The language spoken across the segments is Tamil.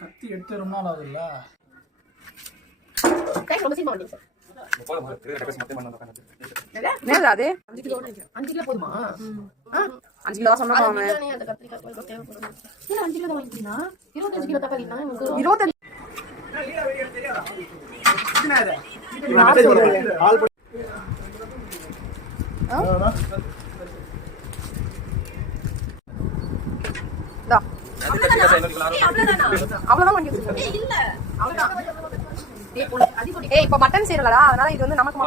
கத்தி எடுத்து ரொம்ப நாள் ஆகுதுல்ல. அது 5 கிலோ போதுமா? 5 கிலோ சொன்னா 5 கிலோ வாங்கிட்டீங்கன்னா 25 கிலோ தக்காளினா 25 அவ்வளவுதான் வாங்கி இல்ல அவ்வளவுதான். இப்ப மட்டன் செய்யறலடா, அதனால இது வந்து நமக்கு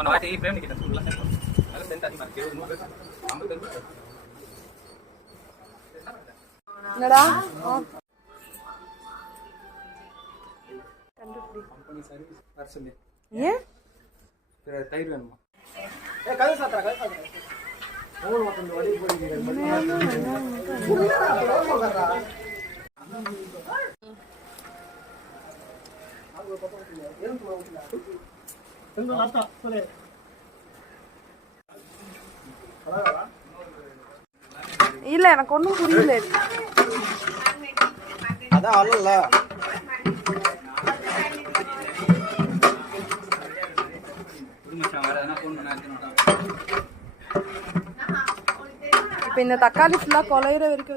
என்னடா ஏன் தயிர் வேணுமா? இல்ல எனக்கு ஒண்ணும் புரியல. அதான் அல்ல இப்ப இந்த தக்காளி ஃபுல்லா கொலையிற வரைக்கும்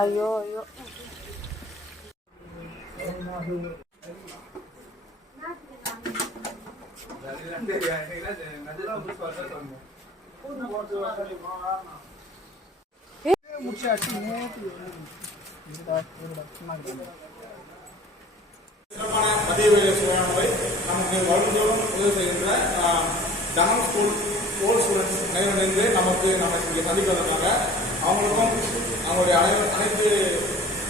ஐயோ ஐயோ மதிய வேலை சுகாதாரமுறை நமக்கு வருடந்தோறும் உதவி செய்கின்ற ஜனல் ஸ்கூல் ஓல்ட் ஸ்டூடெண்ட்ஸ் நினைவு நமக்கு நம்ம இங்கே சந்திக்க வந்திருக்காங்க. அவங்களுக்கும் அவங்களுடைய அனைத்து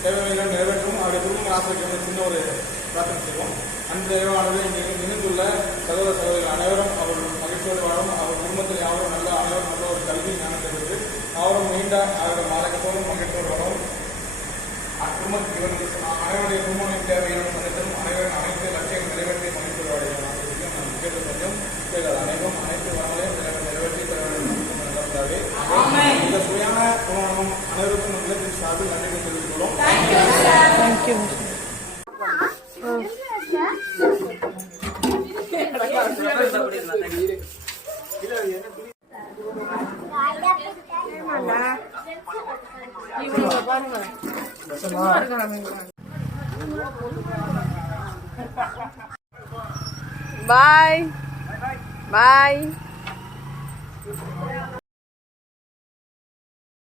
தேவைகளை நிறைவேற்றும் அவருடைய குடும்ப ஆசிரியருக்கு வந்து சின்ன ஒரு பிரார்த்தனை செய்வோம். அந்த தேவையானது இங்கே நினைந்துள்ள சகோதர சகோதரிகள் அனைவரும் அவர்கள் மகிழ்ச்சியோடு வாழும், அவர் குடும்பத்தில் யாரும் நல்ல அனைவரும் நல்ல ஒரு கல்வி ஞானம் பெற்று அவரும் நீண்ட அவர்கள் மாதக்கத்தோடும் மகிழ்ச்சியோடு வரும். குடும்பத்துக்கு அனைவருடைய குடும்பங்களின் தேவையான சந்தித்தும் அனைவரும் அனைத்து லட்சியங்கள் நிறைவேற்றி மகிழ்ச்சி அடையலாம். கேட்டுக்கொள்ளும் அனைவரும் அனைத்து வரங்களையும் நிறைவேற்றி தர வேண்டும். இந்த சுவையான உணவகம் அனைவருக்கும் இல்லத்தின் சார்பில் நன்றி தெரிவித்துக் கொள்வோம். Bye. Bye.